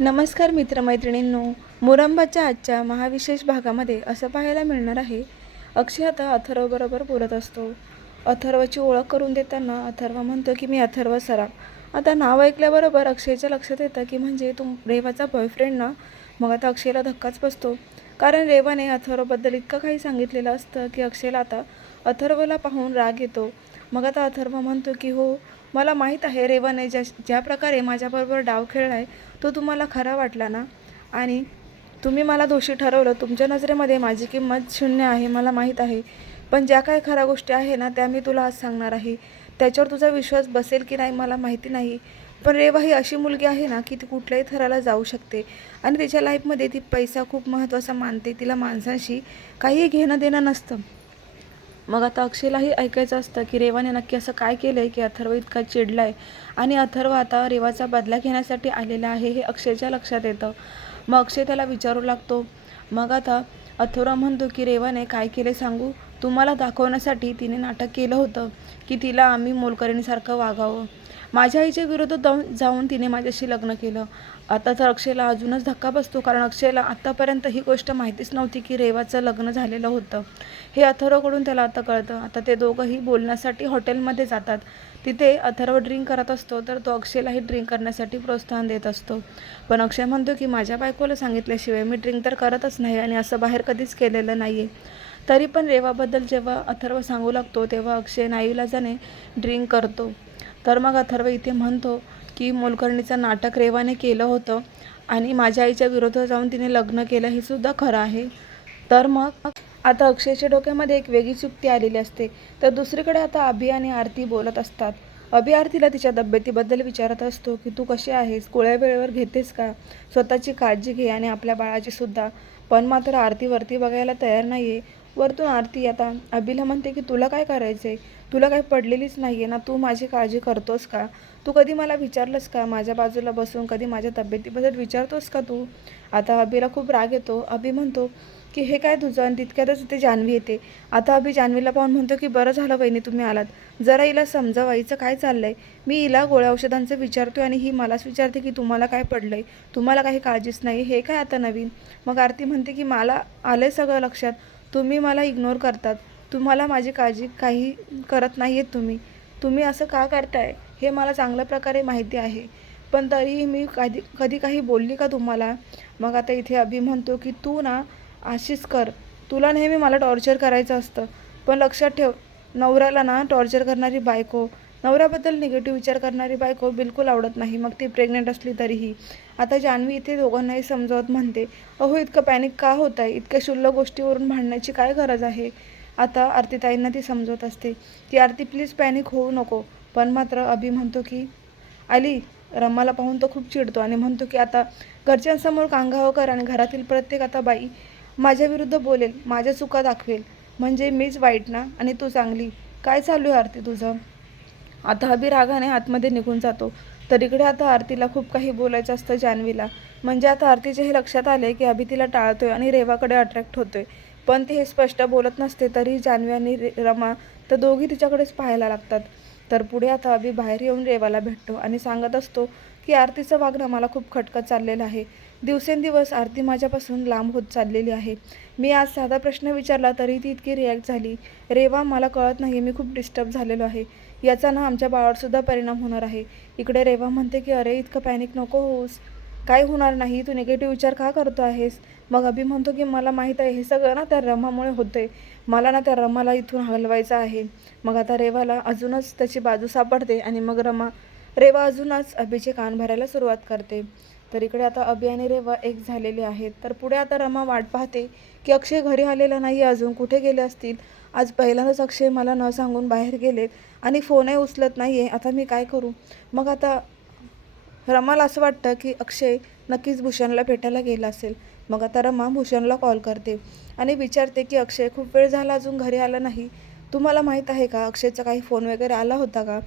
नमस्कार मित्रमैत्रिणींनो. मुरंबाच्या आजच्या महाविशेष भागामध्ये असं पाहायला मिळणार आहे, अक्षय आता अथर्वबरोबर बोलत असतो. अथर्वची ओळख करून देताना अथर्व म्हणतो की मी अथर्व सराफ. आता नाव ऐकल्याबरोबर अक्षयच्या लक्षात येतं की म्हणजे रेवाचा बॉयफ्रेंड ना. मग आता अक्षयला धक्काच बसतो, कारण रेवाने अथर्वबद्दल इतकं काही सांगितलेलं असतं की अक्षयला आता अथर्वला पाहून राग येतो. मग आता अथर्व म्हणतो की हो, मला माहीत आहे रेवाने ज्या प्रकारे माझ्याबरोबर डाव खेळला आहे तो तुम्हाला खरा वाटला ना, आणि तुम्ही मला दोषी ठरवलं. तुमच्या नजरेमध्ये माझी किंमत शून्य आहे, मला माहीत आहे. पण ज्या काही खऱ्या गोष्टी आहे ना त्या मी तुला आज सांगणार आहे. त्याच्यावर तुझा विश्वास बसेल की नाही मला माहिती नाही, पण रेवा ही अशी मुलगी आहे ना की ती कुठल्याही थराला जाऊ शकते आणि तिच्या लाईफमध्ये ती पैसा खूप महत्त्वाचा मानते. तिला माणसांशी काही घेणं देणं नसतं. मग आता अक्षयलाही ऐकायचं असतं की रेवाने नक्की असं काय केलं आहे की अथर्व इतका चिडला आहे आणि अथर्व आता रेवाचा बदला घेण्यासाठी आलेला आहे हे अक्षयच्या लक्षात येतं. मग अक्षय त्याला विचारू लागतो. मग आता अथर्व म्हणतो की रेवाने काय केले सांगू. तुम्हाला दाखवण्यासाठी तिने नाटक केलं होतं की तिला आम्ही मोलकरणीसारखं वागावं. माझ्या आईच्या विरोधात जाऊन तिने माझ्याशी लग्न केलं. आता तर अक्षयला अजूनच धक्का बसतो, कारण अक्षयला आत्तापर्यंत ही गोष्ट माहितीच नव्हती की रेवाचं लग्न झालेलं होतं. हे अथर्वकडून त्याला आता कळतं. आता ते दोघंही बोलण्यासाठी हॉटेलमध्ये जातात. तिथे अथर्व ड्रिंक करत असतो, तर तो अक्षयलाही ड्रिंक करण्यासाठी प्रोत्साहन देत असतो. पण अक्षय म्हणतो की माझ्या बायकोला सांगितल्याशिवाय मी ड्रिंक तर करतच नाही आणि असं बाहेर कधीच केलेलं नाही आहे. तरी पण रेवाबद्दल जेव्हा अथर्व सांगू लागतो तेव्हा अक्षय नाईलाजाने ड्रिंक करतो. तर मग अथर्व इथे म्हणतो की मोलकर्णीचं नाटक रेवाने केलं होतं आणि माझ्या आईच्या विरोधात जाऊन तिने लग्न केलं हे सुद्धा खरं आहे. तर मग आता अक्षयच्या डोक्यामध्ये एक वेगळीच युक्ती आलेली असते. तर दुसरीकडे आता अभि आणि आरती बोलत असतात. अभि आरतीला तिच्या तब्येतीबद्दल विचारत असतो की तू कशी आहेस, गोळ्या वेळेवर घेतेस का, स्वतःची काळजी घे आणि आपल्या बाळाची सुद्धा. पण मात्र आरती वरती बघायला तयार नाही आहे. वरतून आरती आता अभिला म्हणते की तुला काय करायचं आहे, तुला काही पडलेलीच नाही आहे ना, तू माझी काळजी करतोस का, तू कधी मला विचारलंस का, माझ्या बाजूला बसून कधी माझ्या तब्येतीबद्दल विचारतोस का तू. आता अभिला खूप राग येतो. अभि म्हणतो की हे काय तुझं, आणि तितक्यातच ते जान्हवी येते. आता अभि जान्हवीला पाहून म्हणतो की बरं झालं वहिनी तुम्ही आलात, जरा हिला समजावा हिचं काय चाललंय. मी हिला गोळ्या औषधांचं विचारतोय आणि ही मलाच विचारते की तुम्हाला काय पडलंय, तुम्हाला काही काळजीच नाही, हे काय आता नवीन. मग आरती म्हणते की मला आलंय सगळं लक्षात, तुम्ही मला इग्नोर करतात, तुम्हाला माझी काळजी काही करत नाही आहेत. तुम्ही असं का करताय हे मला चांगल्या प्रकारे माहिती आहे, पण तरीही मी कधी कधी काही बोलली का तुम्हाला. मग आता इथे अभि म्हणतो की तू ना अशीच कर, तुला नेहमी मला टॉर्चर करायचं असतं. पण लक्षात ठेव, नवऱ्याला ना टॉर्चर करणारी बायको, नवऱ्याबद्दल निगेटिव्ह विचार करणारी बायको बिलकुल आवडत नाही, मग ती प्रेग्नेंट असली तरीही. आता जान्हवी इथे दोघांनाही समजावत म्हणते, अहो इतकं पॅनिक का होत आहे, इतक्या क्षुल्लक गोष्टीवरून भांडण्याची काय गरज आहे. आता आरतीताईंना ती समजवत असते की आरती प्लीज पॅनिक होऊ नको. पण मात्र अभि म्हणतो की आली. रमाला पाहून तो खूप चिडतो आणि म्हणतो की आता घरच्यांसमोर कांगावं कर आणि घरातील प्रत्येक आता बाई माझ्या विरुद्ध बोलेल, माझ्या चुका दाखवेल, म्हणजे मीच वाईट ना आणि तू चांगली. काय चालू आहे आरती तुझं. आता अभि रागाने आतमध्ये निघून जातो. तर इकडे आता आरतीला खूप काही बोलायचं असतं जान्हवीला. म्हणजे आता आरतीच्या हे लक्षात आले की अभि तिला टाळतोय आणि रेवाकडे अट्रॅक्ट होतोय. पण ते हे स्पष्ट बोलत नसते, तरी जान्हवी आणि रमा तर दोघी तिच्याकडेच पाहायला लागतात. तर पुढे आता अभि बाहेर येऊन रेवाला भेटतो आणि सांगत असतो की आरतीचं वागणं मला खूप खटकत चाललेलं आहे. दिवसेंदिवस आरती माझ्यापासून लांब होत चाललेली आहे. मी आज साधा प्रश्न विचारला तरी ती इतकी रिॲक्ट झाली. रेवा मला कळत नाही, मी खूप डिस्टर्ब झालेलो आहे, याचा ना आमच्या बाळावरसुद्धा परिणाम होणार आहे. इकडे रेवा म्हणते की अरे इतकं पॅनिक नको होऊस, काय होणार नाही, तू निगेटिव्ह विचार का करतो आहेस. मग अभि म्हणतो की मला माहीत आहे हे सगळं ना त्या रमामुळे होतंय, मला ना त्या रमाला इथून हलवायचं आहे. मग आता रेवाला अजूनच त्याची बाजू सापडते आणि मग रेवा अजूनच अभिचे कान भरायला सुरुवात करते. तर इकडे आता अभि आणि रेवा एक झालेले आहेत. तर पुढे आता रमा वाट पाहते की अक्षय घरी आलेला नाही, अजून कुठे गेले असतील. आज पहिल्यांदाच अक्षय मला न सांगून बाहेर गेलेत आणि फोनही उचलत नाही आहे, आता मी काय करू. मग आता रमाला असं वाटतं की अक्षय नक्कीच भूषणला भेटायला गेला असेल. मग आता रमा भूषणला कॉल करते आणि विचारते की अक्षय खूप वेळ झाला अजून घरी आला नाही, तुम्हाला माहीत आहे का अक्षयचा काही फोन वगैरे आला होता का.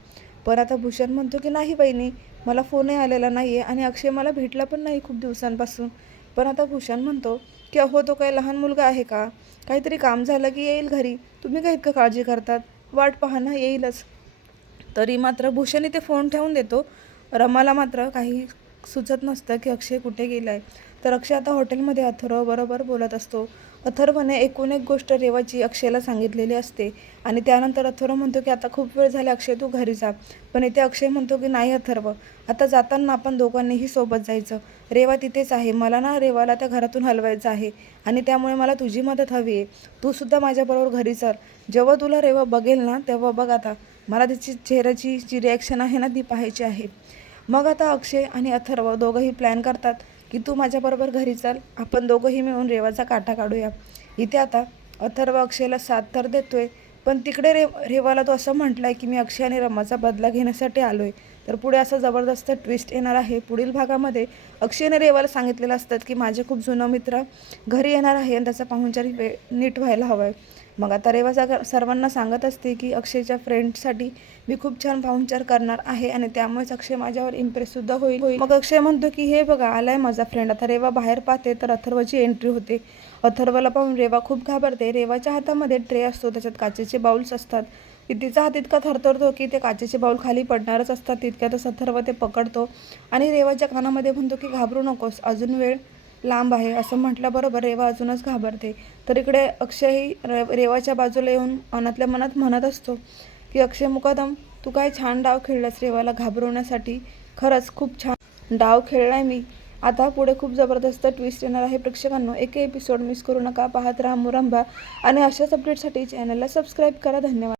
पण आता भूषण म्हणतो की नाही बहिणी, मला फोनही आलेला नाही आहे आणि अक्षय मला भेटला पण नाही खूप दिवसांपासून. पण आता भूषण म्हणतो की अहो तो काही लहान मुलगा आहे का, काहीतरी काम झालं की येईल घरी, तुम्ही काय इतकं काळजी करतात, वाट पाहा ना येईलच. तरी मात्र भूषण इथे फोन ठेवून देतो. रमाला मात्र काही सुचत नसतं की अक्षय कुठे गेला आहे. तर अक्षय आता हॉटेलमध्ये अथर्वबरोबर बोलत असतो. अथर्वने एकूण एक गोष्ट रेवाची अक्षयला सांगितलेली असते आणि त्यानंतर अथर्व म्हणतो की आता खूप वेळ झाला अक्षय, तू घरी जा. पण इथे अक्षय म्हणतो की नाही अथर्व, आता जाताना आपण दोघांनीही सोबत जायचं. रेवा तिथेच आहे, मला ना रेवाला त्या घरातून हलवायचं आहे आणि त्यामुळे मला तुझी मदत हवी आहे. तू सुद्धा माझ्याबरोबर घरी चल. जेव्हा तुला रेवा बघेल ना तेव्हा बघ, आता मला तिची चेहऱ्याची जी रिॲक्शन आहे ना ती पाहायची आहे. मग आता अक्षय आणि अथर्व दोघंही प्लॅन करतात की तू माझ्याबरोबर घरी चल, आपण दोघंही मिळून रेवाचा काटा काढूया. इथे आता अथर्व अक्षयला साथ तर देतोय, पण तिकडे रेवाला तो असं म्हटलं आहे की मी अक्षय आणि रमाचा बदला घेण्यासाठी आलो आहे. तर पुढे असं जबरदस्त ट्विस्ट येणार आहे. पुढील भागामध्ये अक्षयने रेवाला सांगितलेलं असतात की माझे खूप जुनं मित्र घरी येणार आहे आणि त्याचा पाहुणचारी नीट व्हायला हवा आहे. मग आता रेवा सर्वांना सांगत असते की अक्षयच्या फ्रेंडसाठी मी खूप छान पाहुणचार करणार आहे आणि त्यामुळेच अक्षय माझ्यावर इम्प्रेससुद्धा होईल. मग अक्षय म्हणतो की हे बघा आलाय माझा फ्रेंड. आता रेवा बाहेर पाहते तर अथर्वची एंट्री होते. अथर्वला पाहून रेवा खूप घाबरते. रेवाच्या हातामध्ये ट्रे असतो, त्याच्यात काचेचे बाउल्स असतात. तिचा हात इतका थरथरतो की ते काचेचे बाउल खाली पडणारच असतात. तितक्यातच अथर्व ते पकडतो आणि रेवाच्या कानामध्ये म्हणतो की घाबरू नकोस, अजून वेळ लांब आहे. असं म्हटल्याबरोबर रेवा अजूनच घाबरते. तर इकडे अक्षयही रेवाच्या बाजूला येऊन मनातल्या मनात म्हणत असतो की अक्षय मुकादम, तू काय छान डाव खेळलास रेवाला घाबरवण्यासाठी. खरंच खूप छान डाव खेळलाय मी. आता पुढे खूप जबरदस्त ट्विस्ट येणार आहे प्रेक्षकांनो. एक एपिसोड मिस करू नका, पाहत राहा मुरंबा आणि अशाच अपडेटसाठी चॅनलला सबस्क्राईब करा. धन्यवाद.